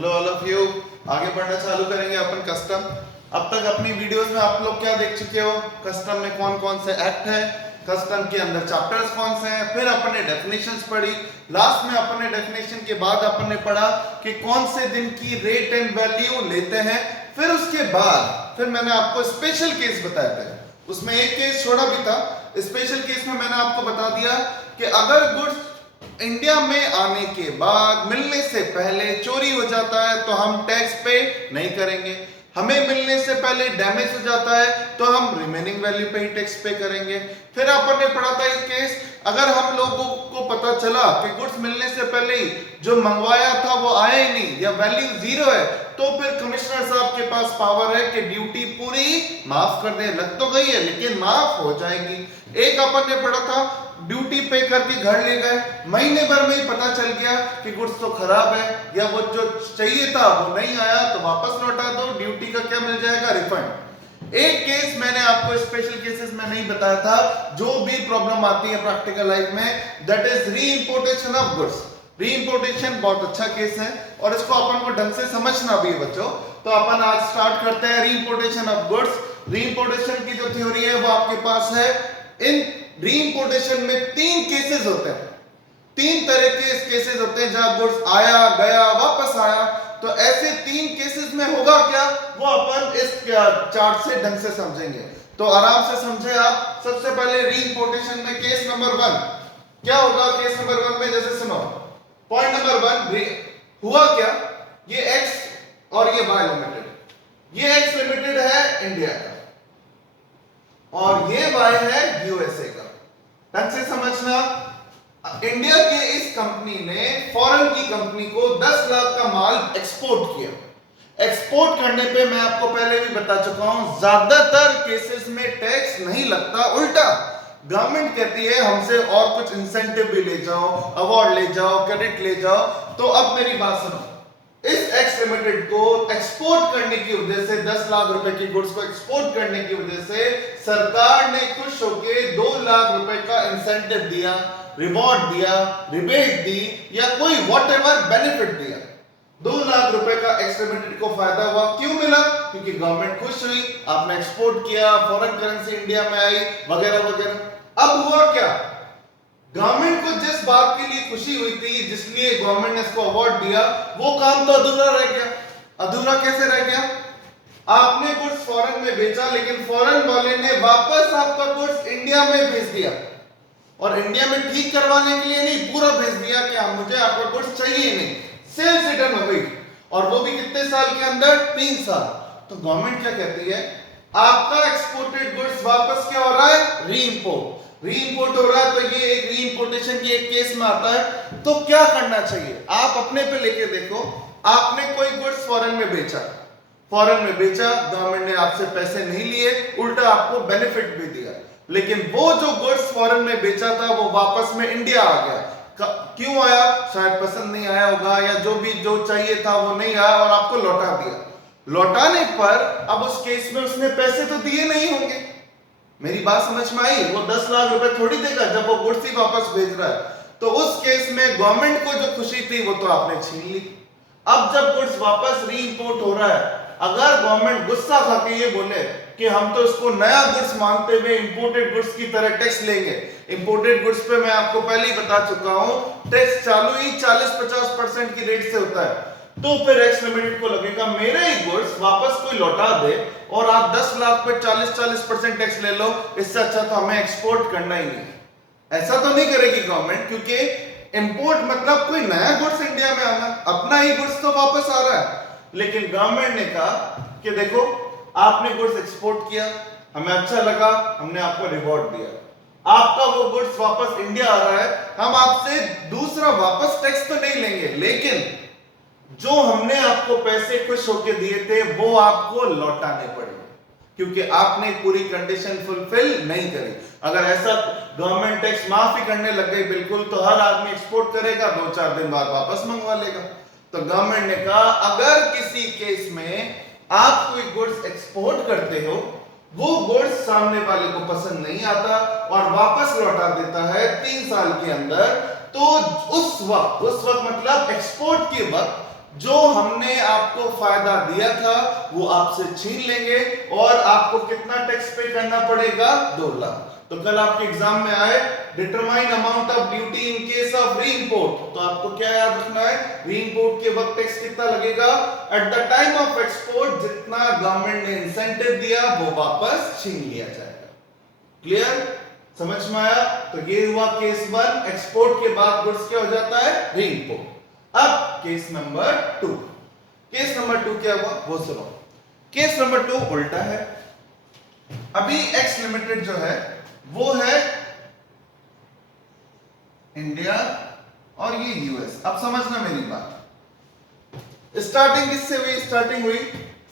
Hello all of you. आगे बढ़ना चालू करेंगे अपन कस्टम। अब तक अपनी वीडियोस में आप लोग क्या देख चुके हो, कस्टम में कौन कौन से एक्ट है, कस्टम के अंदर चैप्टर्स कौन से हैं, फिर अपन ने डेफिनेशंस पढ़ी। लास्ट में अपन ने डेफिनेशन के बाद अपन ने पढ़ा कि कौन से दिन की रेट एंड वैल्यू लेते हैं। फिर उसके बाद फिर मैंने आपको स्पेशल केस बताए थे, उसमें एक केस छोड़ा भी था। स्पेशल केस में मैंने आपको बता दिया कि अगर गुड्स इंडिया में आने के बाद मिलने से पहले चोरी हो जाता है तो हम टैक्स पे नहीं करेंगे, हमें मिलने से पहले डैमेज हो जाता है तो हम रिमेनिंग वैल्यू पे ही टैक्स पे करेंगे। फिर अपन ने पढ़ा था एक केस, अगर हम लोगों को पता चला कि गुड्स मिलने से पहले ही जो मंगवाया था वो आया ही नहीं या वैल्यू जीरो है, तो फिर कमिश्नर साहब के पास पावर है कि ड्यूटी पूरी माफ कर दे। लग तो गई है लेकिन माफ हो जाएगी। एक अपन ने पढ़ा था ड्यूटी पे करके घर ले गए, महीने भर में ही पता चल गया कि गुड्स तो खराब है या वो जो चाहिए था वो नहीं आया, तो वापस लौटा दो, ड्यूटी का क्या मिल जाएगा, रिफंड। एक केस मैंने आपको स्पेशल केसेस में नहीं बताया था, जो भी प्रॉब्लम आती है प्रैक्टिकल लाइफ में, दैट इज री इंपोर्टेशन ऑफ गुड्स। री इंपोर्टेशन बहुत अच्छा केस है और इसको अपन को ढंग से समझना भी है बच्चों। तो अपन आज स्टार्ट करते हैं री इंपोर्टेशन ऑफ गुड्स। री इंपोर्टेशन की जो थ्योरी है वो आपके पास है। इन री इंपोर्टेशन में तीन केसेस होते हैं, तीन तरह के केसेस होते हैं जहां गुड्स आया गया वापस आया। तो ऐसे तीन केसेस में होगा क्या, वो अपन इस चार्ट से ढंग से समझेंगे। तो आराम से समझे आप। सबसे पहले री इंपोर्टेशन में केस नंबर 1 क्या होगा। केस नंबर 1 में जैसे सुनो, पॉइंट नंबर 1 हुआ क्या, ये एक्स और ये वाई लिमिटेड, ये एक्स लिमिटेड है इंडिया का और ये वाई है यूएसए का। ढंग से समझना, इंडिया के इस कंपनी ने फॉरेन की कंपनी को 10 लाख का माल एक्सपोर्ट किया। एक्सपोर्ट करने पे मैं आपको पहले भी बता चुका हूं, ज्यादातर केसेस में टैक्स नहीं लगता, उल्टा गवर्नमेंट कहती है हमसे और कुछ इंसेंटिव भी ले जाओ, अवार्ड ले जाओ, क्रेडिट ले जाओ। तो अब मेरी बात सुनो, इस एक्स लिमिटेड को एक्सपोर्ट करने की वजह से, 10 लाख रुपए की गुड्स को एक्सपोर्ट करने की वजह से सरकार ने खुश होकर 2 लाख रुपए का इंसेंटिव दिया, रिवॉर्ड दिया, रिबेट दी या कोई व्हाटएवर बेनिफिट दिया। 2 लाख रुपए का एक्स लिमिटेड को फायदा हुआ। क्यों मिला? क्योंकि गवर्नमेंट खुश हुई, आपने एक्सपोर्ट किया, फॉरेन करेंसी इंडिया में आई, वगैरह वगैरह। अब हुआ क्या, गवर्नमेंट को जिस बात के लिए खुशी हुई थी, जिसलिए गवर्नमेंट ने इसको अवार्ड दिया, वो काम तो अधूरा रह गया। अधूरा कैसे रह गया? आपने गुड्स फॉरेन में बेचा लेकिन फॉरेन वाले ने वापस आपका गुड्स इंडिया में भेज दिया, और इंडिया में ठीक करवाने के लिए नहीं, पूरा भेज दिया कि मुझे आपका गुड्स चाहिए नहीं। सेल्स रिटर्न हो गई, और वो भी कितने साल के अंदर, 3 साल। तो गवर्नमेंट क्या कहती है, आपका एक्सपोर्टेड गुड्स वापस क्या हो रहा है, री इंपोर्ट। री इंपोर्ट हो रहा है, तो ये एक री इंपोर्टेशन की एक केस में आता है। तो क्या करना चाहिए, आप अपने पे लेके देखो। आपने कोई गुड्स फॉरेन में बेचा, फॉरेन में बेचा, गवर्नमेंट ने आपसे पैसे नहीं लिए, उल्टा आपको बेनिफिट भी दिया, लेकिन वो जो गुड्स फॉरेन में बेचा था वो वापस में इंडिया आ गया। क्यों आया? शायद पसंद नहीं आया होगा, या जो चाहिए था वो नहीं आया और आपको लौटा दिया। लौटाने पर अब उस केस में उसने पैसे तो दिए नहीं होंगे। मेरी बात समझ में आई? वो 10 लाख रुपए थोड़ी देगा जब वो गुड्स ही वापस भेज रहा है। तो उस केस में गवर्नमेंट को जो खुशी थी वो तो आपने छीन ली। अब जब गुड्स वापस री इंपोर्ट हो रहा है, अगर गवर्नमेंट गुस्सा खा के ये बोले कि हम तो इसको नया गुड्स मांगते हुए इंपोर्टेड गुड्स की तरह टैक्स लेंगे। इंपोर्टेड गुड्स पे मैं आपको पहले ही बता चुका हूं, टैक्स चालू ही 40-50% की रेट से होता है। तो फिर एक्स लिमिटेड को लगेगा मेरे ही गुड्स वापस कोई लौटा दे और आप 10 लाख पे 40% टैक्स ले लो, इससे अच्छा तो हमें एक्सपोर्ट करना ही नहीं। ऐसा तो नहीं करेगी गवर्नमेंट, क्योंकि इंपोर्ट मतलब कोई नया गुड्स इंडिया में आना, अपना ही गुड्स तो वापस आ रहा है। लेकिन गवर्नमेंट ने कहा कि देखो, आपने गुड्स एक्सपोर्ट किया, हमें अच्छा लगा, हमने आपको रिवॉर्ड दिया, आपका वो गुड्स वापस इंडिया आ रहा है, हम आपसे दूसरा वापस टैक्स तो नहीं लेंगे, लेकिन जो हमने आपको पैसे खुश होके दिए थे वो आपको लौटाने पड़े, क्योंकि आपने पूरी कंडीशन फुलफिल नहीं करी। अगर ऐसा गवर्नमेंट टैक्स माफ ही करने लग गई बिल्कुल, तो हर आदमी एक्सपोर्ट करेगा, 2-4 दिन बाद वापस मंगवा लेगा। तो गवर्नमेंट ने कहा अगर किसी केस में आप कोई गुड्स एक्सपोर्ट करते हो, वो गुड्स सामने वाले को पसंद नहीं आता और वापस लौटा देता है 3 साल के अंदर, तो उस वक्त मतलब एक्सपोर्ट के वक्त जो हमने आपको फायदा दिया था वो आपसे छीन लेंगे और आपको कितना टैक्स पे करना पड़ेगा, 2 लाख। तो कल आपके एग्जाम में आए determine amount of duty in case of री इंपोर्ट, तो आपको क्या याद रखना है, री इंपोर्ट के वक्त टैक्स कितना लगेगा, at the time of export जितना गवर्नमेंट ने इंसेंटिव दिया वो वापस छीन लिया जाएगा। क्लियर, समझ में आया? तो ये हुआ केस 1, एक्सपोर्ट के बाद गुड्स क्या हो जाता है, री इंपोर्ट। अब केस नंबर 2, केस नंबर 2 क्या हुआ वो सुनो। केस नंबर 2 उल्टा है। अभी एक्स लिमिटेड जो है वो है इंडिया और ये यूएस। अब समझना मेरी बात, स्टार्टिंग किससे हुई, स्टार्टिंग हुई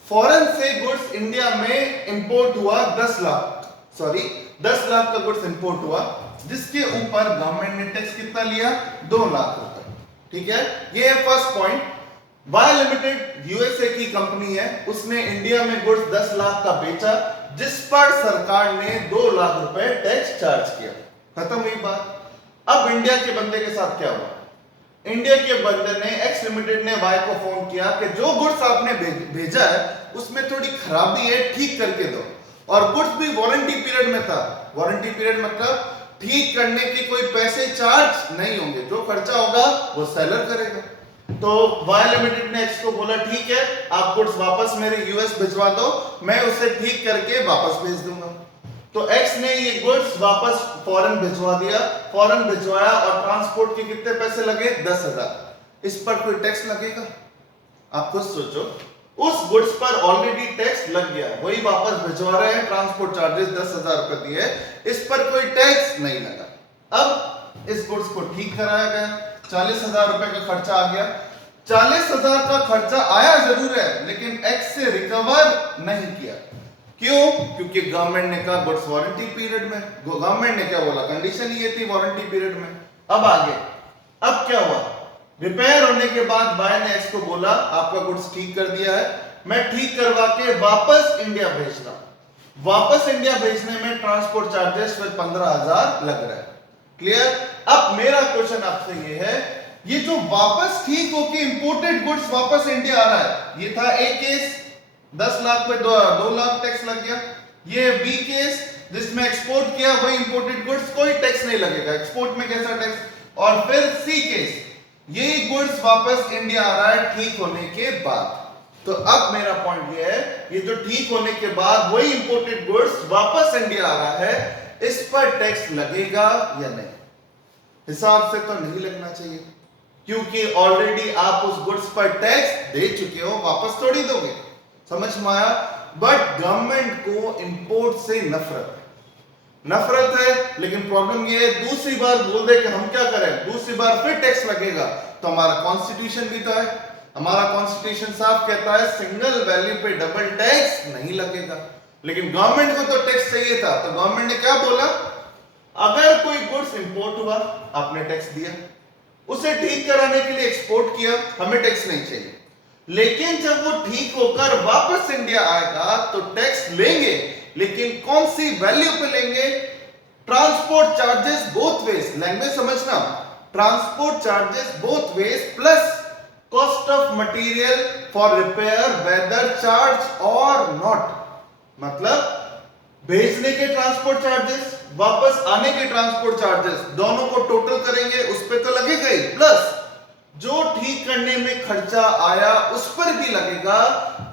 फॉरेन से गुड्स इंडिया में इंपोर्ट हुआ 10 लाख, सॉरी 10 लाख का गुड्स इंपोर्ट हुआ, जिसके ऊपर गवर्नमेंट ने टैक्स कितना लिया, 2 लाख रुपए। ठीक है, ये है first point. Y limited USA की कंपनी है, उसने इंडिया में गुड्स 10 लाख का बेचा, जिस पर सरकार ने 2 लाख रुपए टैक्स चार्ज किया। खत्म हुई बात। अब इंडिया के बंदे के साथ क्या हुआ, इंडिया के बंदे ने, एक्स लिमिटेड ने वाई को फोन किया कि जो गुड्स आपने भेजा है उसमें थोड़ी खराबी है, ठीक करके दो। और गुड्स भी वारंटी पीरियड में था। वारंटी पीरियड मतलब ठीक करने के कोई पैसे चार्ज नहीं होंगे, जो खर्चा होगा वो सेलर करेगा। तो वाई लिमिटेड ने एक्स को बोला ठीक है, आप गुड्स वापस मेरे यूएस भिजवा दो, मैं उसे ठीक करके वापस भेज दूंगा। तो एक्स ने ये गुड्स वापस फॉरेन भिजवा दिया, फॉरेन भिजवाया और ट्रांसपोर्ट के कितने पैसे लगे, 10,000। इस पर कोई टैक्स लगेगा, आप खुद सोचो। उस गुड्स पर ऑलरेडी टैक्स लग गया, वही वापस भिजवा रहे हैं, ट्रांसपोर्ट चार्जेस 10,000 रुपए दिए, इस पर कोई टैक्स नहीं लगा। अब इस गुड्स को ठीक कराया गया, 40,000 रुपए का खर्चा आ गया। 40,000 का खर्चा आया जरूर है, लेकिन एक्स से रिकवर नहीं किया। क्यों? क्योंकि गवर्नमेंट ने कहा गुड्स वारंटी पीरियड में, गवर्नमेंट ने क्या बोला, कंडीशन ये थी वारंटी पीरियड में। अब आगे, अब क्या हुआ, रिपेयर होने के बाद बाय ने एक्स को बोला आपका गुड्स ठीक कर दिया है, मैं ठीक करवा के वापस इंडिया भेज रहा हूं। वापस इंडिया भेजने में ट्रांसपोर्ट चार्जेस फिर 15,000 लग रहा है। क्लियर? अब मेरा क्वेश्चन आपसे ये है, ये जो वापस ठीक होके इंपोर्टेड गुड्स वापस इंडिया आ रहा है, ये था ए केस, 10 लाख पे 2 लाख टैक्स लग गया। ये बी केस जिसमें एक्सपोर्ट किया वही इंपोर्टेड गुड्स, कोई टैक्स नहीं लगेगा, एक्सपोर्ट में कैसा टैक्स। और फिर सी केस, ये गुड्स वापस इंडिया आ रहा है ठीक होने के बाद। तो अब मेरा पॉइंट ये है, ये जो ठीक होने के बाद वही इंपोर्टेड गुड्स वापस इंडिया आ रहा है, इस पर टैक्स लगेगा या नहीं? हिसाब से तो नहीं लगना चाहिए, क्योंकि ऑलरेडी आप उस गुड्स पर टैक्स दे चुके हो, वापस थोड़ी दोगे। समझ में आया? बट गवर्नमेंट को इंपोर्ट से नफरत है, लेकिन प्रॉब्लम ये है, दूसरी बार बोल दे कि हम क्या करें, दूसरी बार फिर टैक्स लगेगा, तो हमारा कॉन्स्टिट्यूशन भी तो है, हमारा कॉन्स्टिट्यूशन साफ कहता है सिंगल वैल्यू पे डबल टैक्स नहीं लगेगा। लेकिन गवर्नमेंट को तो टैक्स चाहिए था, तो गवर्नमेंट ने क्या बोला, अगर कोई गुड्स इंपोर्ट हुआ, आपने टैक्स दिया, उसे ठीक कराने के लिए एक्सपोर्ट किया, हमें टैक्स नहीं चाहिए। लेकिन जब वो ठीक होकर वापस इंडिया आएगा तो टैक्स लेंगे, लेकिन कौन सी वैल्यू पे लेंगे, transport charges both ways, language समझना, transport charges both ways plus cost of material for repair whether charge or not. मतलब भेजने के ट्रांसपोर्ट चार्जेस, वापस आने के ट्रांसपोर्ट चार्जेस, दोनों को टोटल करेंगे, उस पे तो लगेगा ही, प्लस जो ठीक करने में खर्चा आया उस पर भी लगेगा,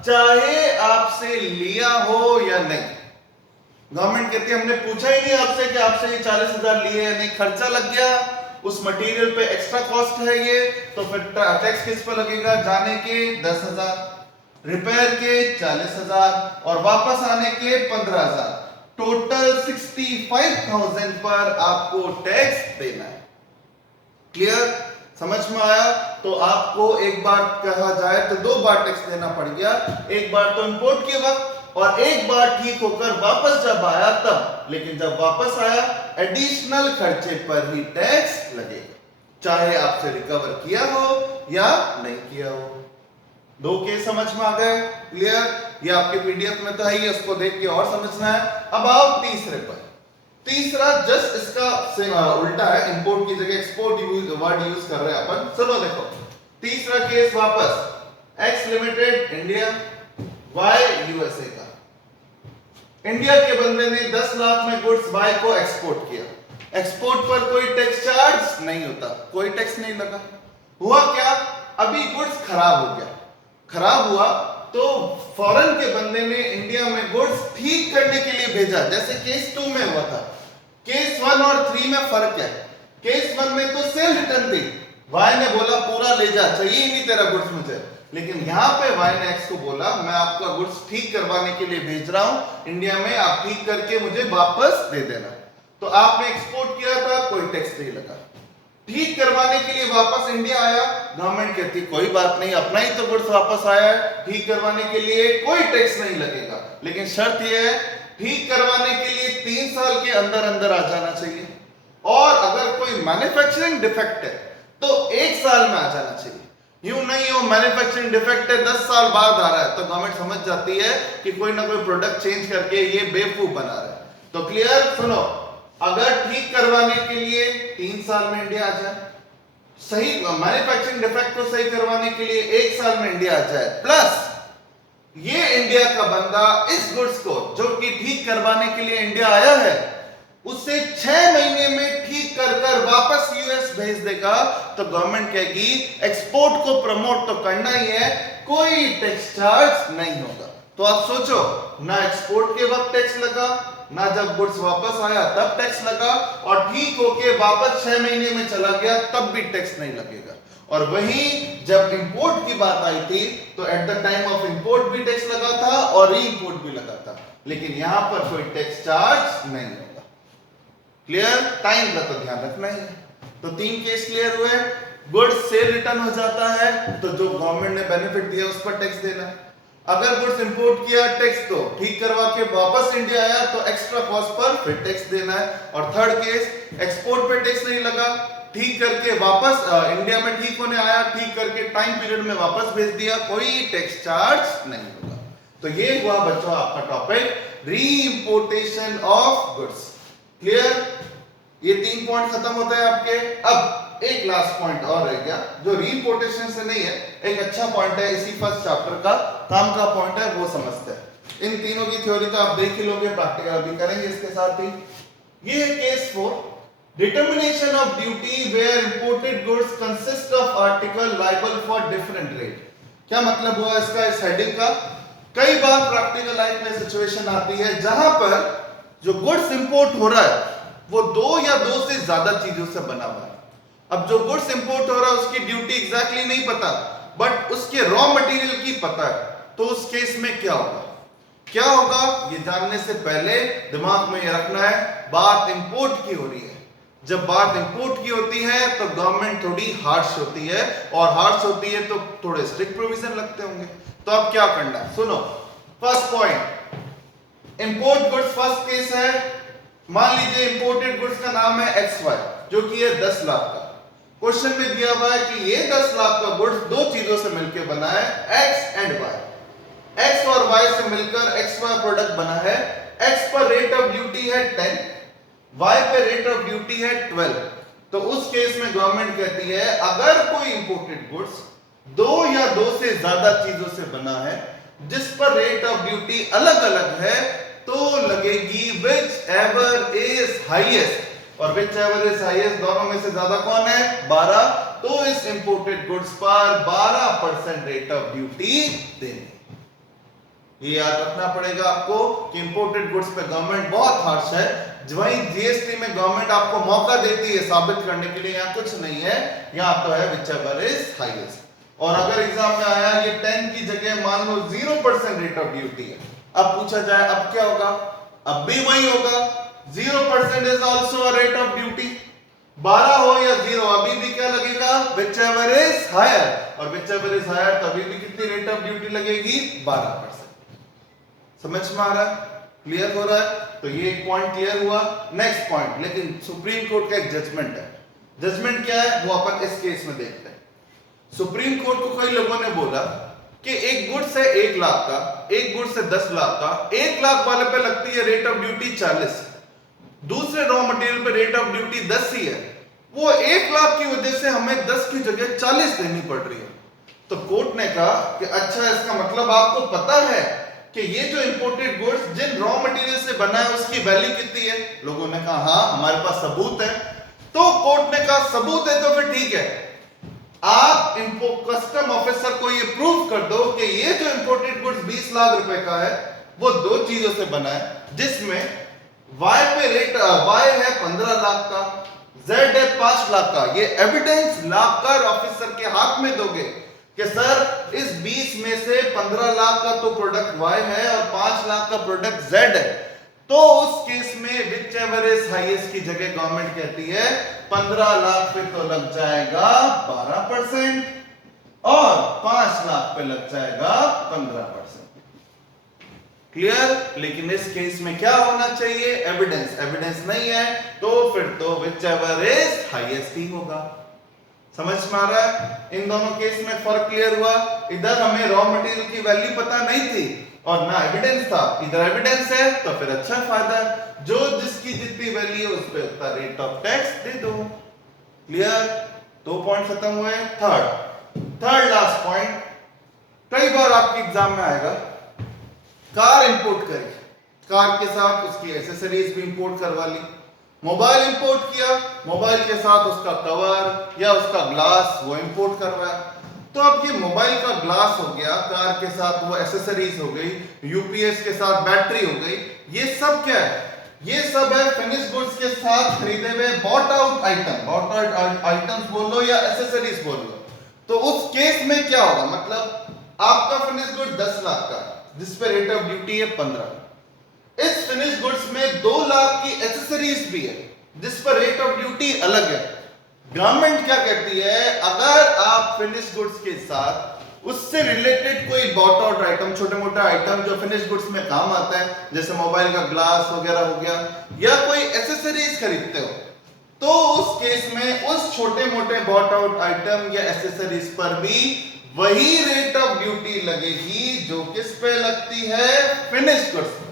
चाहे आपसे लिया हो या नहीं। गवर्नमेंट कहती है हमने पूछा ही नहीं आपसे कि आपसे ये 40,000 लिए या नहीं, खर्चा लग गया, उस मटेरियल पे एक्स्ट्रा कॉस्ट है ये, तो फिर टैक्स किस पर लगेगा, जाने के 10,000, रिपेयर के 40,000 और वापस आने के 15,000, टोटल 65,000 पर आपको टैक्स देना है। क्लियर? समझ में आया? तो आपको एक बार कहा जाए तो 2 बार टैक्स देना पड़ गया, एक बार तो इंपोर्ट के वक्त और एक बार ठीक होकर वापस जब आया तब। लेकिन जब वापस आया एडिशनल खर्चे पर ही टैक्स लगेगा, चाहे आपसे रिकवर किया हो या नहीं किया हो। 2 केस समझ में आ गए? क्लियर? ये आपके पीडीएफ में तो है ही, उसको देख के और समझना है। अब आओ तीसरे पर। तीसरा जस्ट इसका उल्टा है, इंपोर्ट की जगह एक्सपोर्ट वर्ड यूज कर रहे हैं अपन। चलो देखो, तीसरा केस वापस X limited India, Y USA का। इंडिया के बंदे ने 10 लाख में गुड्स वाई को एक्सपोर्ट किया। एक्सपोर्ट पर कोई टैक्स चार्ज नहीं होता, कोई टैक्स नहीं लगा। हुआ क्या, अभी गुड्स खराब हो गया, खराब हुआ तो फॉरेन के बंदे ने इंडिया में गुड्स ठीक करने के लिए भेजा। जैसे केस 2 में हुआ था। केस 1 और 3 में फर्क है। केस 1 में तो सेल रिटर्न थी, वाई ने बोला पूरा ले जा, चाहिए ही नहीं तेरा गुड्स मुझे। लेकिन यहां पे वाई ने एक्स को बोला मैं आपका गुड्स ठीक करवाने के लिए भेज रहा हूं इंडिया में, आप ठीक करके मुझे वापस दे देना। तो आपने एक्सपोर्ट किया था, कोई टैक्स नहीं लगा। ठीक करवाने के लिए वापस इंडिया आया, गवर्नमेंट कहती कोई बात नहीं, अपना ही तो गुड्स वापस आया है, ठीक करवाने के लिए कोई टैक्स नहीं लगेगा। लेकिन शर्त यह है ठीक करवाने के लिए 3 साल के अंदर अंदर आ जाना चाहिए, और अगर कोई मैन्युफैक्चरिंग डिफेक्ट है तो 1 साल में आ जाना चाहिए। यूं नहीं हो मैन्युफैक्चरिंग डिफेक्ट है 10 साल बाद आ रहा है तो गवर्नमेंट समझ जाती है कि कोई ना कोई प्रोडक्ट चेंज करके ये बेवकूफ बना रहा है। तो क्लियर, सुनो, अगर ठीक करवाने के लिए 3 साल में इंडिया आ जाए, सही मैन्युफैक्चरिंग डिफेक्ट को सही करवाने के लिए 1 साल में इंडिया आ जाए, प्लस ये इंडिया का बंदा इस गुड्स को जो कि ठीक करवाने के लिए इंडिया आया है उसे 6 महीने में ठीक कर कर वापस यूएस भेज देगा, तो गवर्नमेंट कहेगी एक्सपोर्ट को प्रमोट तो करना ही है, कोई टैक्स चार्ज नहीं होगा। तो आप सोचो, ना एक्सपोर्ट के वक्त टैक्स लगा, ना जब गुड्स वापस आया तब टैक्स लगा, और ठीक होके वापस 6 महीने में चला गया तब भी टैक्स नहीं लगेगा। और वहीं जब इंपोर्ट की बात आई थी तो at the time of import भी टैक्स लगा था और री इंपोर्ट भी लगा था, लेकिन यहां पर कोई टैक्स चार्ज नहीं होगा। क्लियर, टाइम का तो ध्यान रखना ही है। तो 3 केस क्लियर हुए। गुड्स सेल रिटर्न हो जाता है तो जो गवर्नमेंट ने बेनिफिट दिया उस पर टैक्स देना है। अगर गुड्स इंपोर्ट किया टैक्स दो, ठीक करवा के वापस इंडिया आया तो एक्स्ट्रा कॉस्ट पर फिर टैक्स देना है। और थर्ड केस, एक्सपोर्ट पे टैक्स नहीं लगा, ठीक करके वापस इंडिया में ठीक होने आया, ठीक करके टाइम पीरियड में वापस भेज दिया, कोई टैक्स चार्ज नहीं होगा। तो ये हुआ बच्चों आपका टॉपिक, री इंपोर्टेशन ऑफ गुड्स। क्लियर, ये 3 पॉइंट खत्म होते हैं आपके। अब एक लास्ट पॉइंट और रह गया जो री इंपोर्टेशन से नहीं है, एक अच्छा पॉइंट है, इसी फर्स्ट चैप्टर का काम का पॉइंट है, वो समझते हैं। इन तीनों की थ्योरी तो आप देख ही लोगे, प्रैक्टिकल भी करेंगे इसके साथ ही। ये है case 4, determination of duty where imported goods consist of article liable for different rate. क्या मतलब हुआ इसका, इस हेडिंग का? कई बार प्रैक्टिकल लाइफ में सिचुएशन आती है जहां पर जो गुड्स इंपोर्ट हो रहा है वो 2 या 2 से ज्यादा चीजों से बना हुआ है। अब जो गुड्स इंपोर्ट हो रहा है उसकी ड्यूटी एग्जैक्टली नहीं पता, बट उसके रॉ मटेरियल की पता है। तो उस केस में क्या होगा? क्या होगा ये जानने से पहले दिमाग में ये रखना है, बात इंपोर्ट की हो रही है। जब बात इंपोर्ट की होती है तो गवर्नमेंट थोड़ी हार्श होती है, और हार्श होती है तो थोड़े स्ट्रिक्ट प्रोविजन लगते होंगे। तो अब क्या करना है, सुनो। First point, import goods first case है। मान लीजिए इंपोर्टेड गुड्स का नाम है XY, जो कि है 10 लाख का। क्वेश्चन में दिया हुआ है कि ये 10 लाख का गुड्स 2 चीजों से मिलकर बना है, X एंड Y। X और Y से मिलकर XY प्रोडक्ट बना है। X पर रेट ऑफ ड्यूटी है 10, Y पे रेट ऑफ ड्यूटी है 12। तो उस केस में गवर्नमेंट कहती है अगर कोई इंपोर्टेड गुड्स 2 या 2 से ज्यादा चीजों से बना है जिस पर रेट ऑफ ड्यूटी अलग अलग है, तो लगेगी विच एवर इज हाईएस्ट। और विच एवर इज हाईएस्ट दोनों में से ज्यादा कौन है? 12। तो इस इंपोर्टेड गुड्स पर 12% रेट ऑफ ड्यूटी देनी। ये याद रखना पड़ेगा आपको कि इंपोर्टेड गुड्स पे गवर्नमेंट बहुत हार्श है। वहीं जीएसटी में गवर्नमेंट आपको मौका देती है साबित करने के लिए, यहाँ कुछ नहीं है, यहाँ तो है विच एवर इज हाईएस्ट। और अगर एग्जाम में आया ये 10 की जगह मान लो 0% रेट ऑफ ड्यूटी है, अब पूछा जाए अब क्या होगा? अब भी वही होगा, 0% is also a rate of duty. 12 हो या 0 अभी भी क्या लगेगा? Whichever is higher. और विच एवर इज हायर तो अभी भी कितनी रेट ऑफ ड्यूटी लगेगी? 12%। समझ में आ रहा है? क्लियर हो रहा है? तो ये एक पॉइंट क्लियर हुआ। नेक्स्ट पॉइंट, लेकिन सुप्रीम कोर्ट का एक जजमेंट है। जजमेंट क्या है वो अपन इस केस में देखते हैं। सुप्रीम कोर्ट को कई लोगों ने बोला कि एक गुड्स है 1 लाख का, एक गुड्स है 10 लाख का। 1 लाख वाले पे लगती है रेट ऑफ ड्यूटी 40, दूसरे रॉ मटेरियल पे रेट ऑफ ड्यूटी 10 ही है। वो 1 लाख की वजह से हमें 10 की जगह 40 देनी पड़ रही है। तो कोर्ट ने कहा कि अच्छा, इसका मतलब आपको पता है कि ये जो इंपोर्टेड गुड्स जिन रॉ मटेरियल से बना है उसकी वैल्यू कितनी है? लोगों ने कहा हाँ, हमारे पास सबूत है। तो कोर्ट ने कहा सबूत है तो फिर ठीक है, आप कस्टम ऑफिसर को ये प्रूव कर दो कि ये जो इंपोर्टेड गुड्स 20 लाख रुपए का है वो दो चीजों से बना है, जिसमें Y पे रेट Y है 15 लाख का, Z है 5 लाख का। ये एविडेंस लाकर ऑफिसर के हाथ में दोगे कि सर इस 20 में से 15 लाख का तो प्रोडक्ट Y है और 5 लाख का प्रोडक्ट Z है, तो उस केस में विच एवर इज हाईएस्ट की जगह गवर्नमेंट कहती है 15 लाख पे तो लग जाएगा 12% और 5 लाख पे लग जाएगा 15%। क्लियर? लेकिन इस केस में क्या होना चाहिए? एविडेंस। एविडेंस नहीं है तो फिर तो विच एवर इज हाईएस्ट ही होगा। समझ में आ रहा है? इन दोनों केस में फर्क क्लियर हुआ। इधर हमें रॉ मटेरियल की वैल्यू पता नहीं थी और ना एविडेंस था, इधर एविडेंस है तो फिर अच्छा फायदा है, जो जिसकी जितनी वैल्यू है उस पे उतना रेट ऑफ टैक्स दे दो। क्लियर? 2 पॉइंट खत्म हुए। थर्ड लास्ट पॉइंट, कई बार आपके एग्जाम में आएगा, कार इंपोर्ट करी, कार के साथ उसकी एसेसरीज भी इंपोर्ट करवा ली, मोबाइल इंपोर्ट किया, मोबाइल के साथ उसका कवर या उसका ग्लास वो इंपोर्ट करवाया। तो अब ये मोबाइल का ग्लास हो गया, कार के साथ वो एसेसरीज हो गई, यूपीएस के साथ बैटरी हो गई, ये सब क्या है? ये सब है फिनिश गुड्स के साथ खरीदे हुए bought out item, bought out items बोल लो या एसेसरीज बोल लो। तो उस केस में क्या होगा? मतलब आपका फिनिश गुड 10 लाख का जिस पे रेट ऑफ ड्यूटी है 15, इस फिनिश गुड्स में 2 लाख की एसेसरीज भी है जिस पर रेट ऑफ ड्यूटी अलग है। गवर्नमेंट क्या कहती है, अगर आप फिनिश गुड्स के साथ उससे रिलेटेड कोई बॉट आउट आइटम, छोटे मोटे आइटम जो फिनिश गुड्स में काम आता है, जैसे मोबाइल का ग्लास वगैरह हो गया, या कोई एसेसरीज खरीदते हो, तो उस केस में उस छोटे मोटे बॉट आउट आइटम या एसेसरीज पर भी वही रेट ऑफ ड्यूटी लगेगी जो किस पे लगती है? फिनिश गुड्स पर।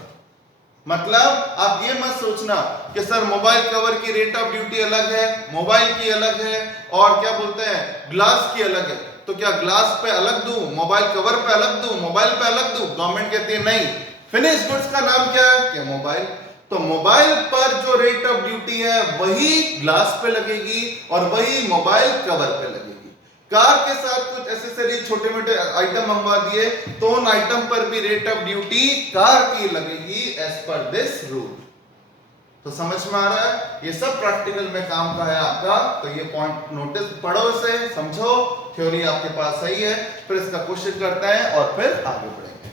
मतलब आप ये मत सोचना कि सर मोबाइल कवर की रेट ऑफ ड्यूटी अलग है, मोबाइल की अलग है और क्या बोलते हैं ग्लास की अलग है, तो क्या ग्लास पे अलग दूं, मोबाइल कवर पे अलग दूं, मोबाइल पे अलग दूं? गवर्नमेंट कहती है नहीं, फिनिश गुड्स का नाम क्या है? कि मोबाइल। तो मोबाइल पर जो रेट ऑफ ड्यूटी है वही ग्लास पे लगेगी और वही मोबाइल कवर पे लगेगी। कार के साथ कुछ एसेसरीज छोटे मोटे आइटम मंगवा दिए तो उन आइटम पर भी रेट ऑफ ड्यूटी कार की लगेगी एज पर दिस रूल। तो समझ में आ रहा है? ये सब प्रैक्टिकल में काम का है आपका, तो ये पॉइंट नोटिस पढ़ो, से समझो, थ्योरी आपके पास सही है, फिर इसका क्वेश्चन करते हैं और फिर आगे बढ़ेंगे।